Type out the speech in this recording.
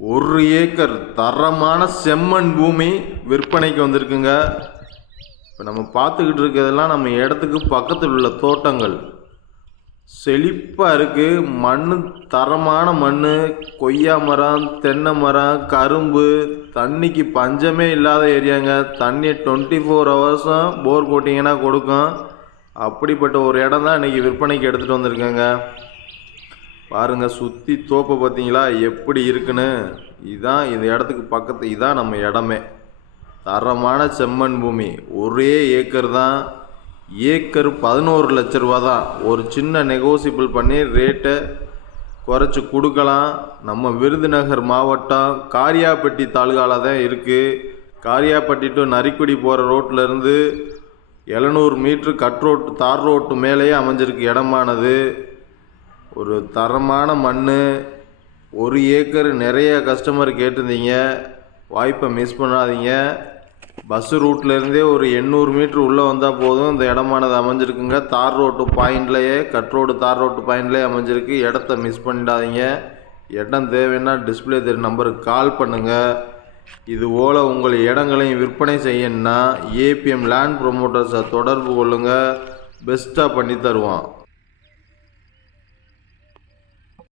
ஒரு ஏக்கர் தரமான செம்மண் பூமி விற்பனைக்கு வந்திருக்குங்க. இப்போ நம்ம பார்த்துக்கிட்டு இருக்கிறதெல்லாம் நம்ம இடத்துக்கு பக்கத்தில் உள்ள தோட்டங்கள். செழிப்பாக இருக்குது மண் தரமான மண் கொய்யா மரம் தென்னை மரம் கரும்பு தண்ணிக்கு பஞ்சமே இல்லாத ஏரியாங்க. தண்ணி டுவெண்ட்டி ஃபோர் ஹவர்ஸும் போர் போட்டிங்கன்னா கொடுக்கும். அப்படிப்பட்ட ஒரு இடம் தான் இன்றைக்கி விற்பனைக்கு எடுத்துகிட்டு வந்திருக்கேங்க. பாருங்கள் சுற்றி தோப்பை பார்த்தீங்களா? எப்படி இருக்குன்னு? இதான் இந்த இடத்துக்கு பக்கத்து இதான் நம்ம இடமே. தரமான செம்மண் பூமி. ஒரே ஏக்கர் தான். ஏக்கர் பதினோரு லட்ச ரூபா தான். ஒரு சின்ன நெகோசியபிள் பண்ணி ரேட்டை குறைச்சி கொடுக்கலாம். நம்ம விருதுநகர் மாவட்டம் காரியாப்பட்டி தாலுகாவில் தான் இருக்குது காரியாப்பட்டி டு நரிக்குடி போகிற ரோட்டிலேருந்து எழுநூறு மீட்ரு கட் ரோட்டு தார் ரோட்டு மேலேயே அமைஞ்சிருக்கு இடமானது. ஒரு தரமான மண் ஒரு ஏக்கர் நிறைய கஸ்டமர் கேட்டிருந்தீங்க. வாய்ப்பை மிஸ் பண்ணாதீங்க. பஸ்ஸு ரூட்லேருந்தே ஒரு எண்ணூறு மீட்ரு உள்ளே வந்தால் போதும். இந்த இடமானது அமைஞ்சிருக்குங்க. தார் ரோட்டு பாயிண்ட்லேயே கட் ரோடு தார் ரோட்டு பாயிண்ட்லேயே அமைஞ்சிருக்கு. இடத்த மிஸ் பண்ணிடாதீங்க. இடம் தேவைன்னா டிஸ்பிளே தெரிய நம்பருக்கு கால் பண்ணுங்கள் இது போல் உங்கள் இடங்களையும் விற்பனை செய்யணும்னா ஏபிஎம் லேண்ட் ப்ரொமோட்டர்ஸை தொடர்பு கொள்ளுங்கள் பெஸ்ட்டாக பண்ணி தருவோம்.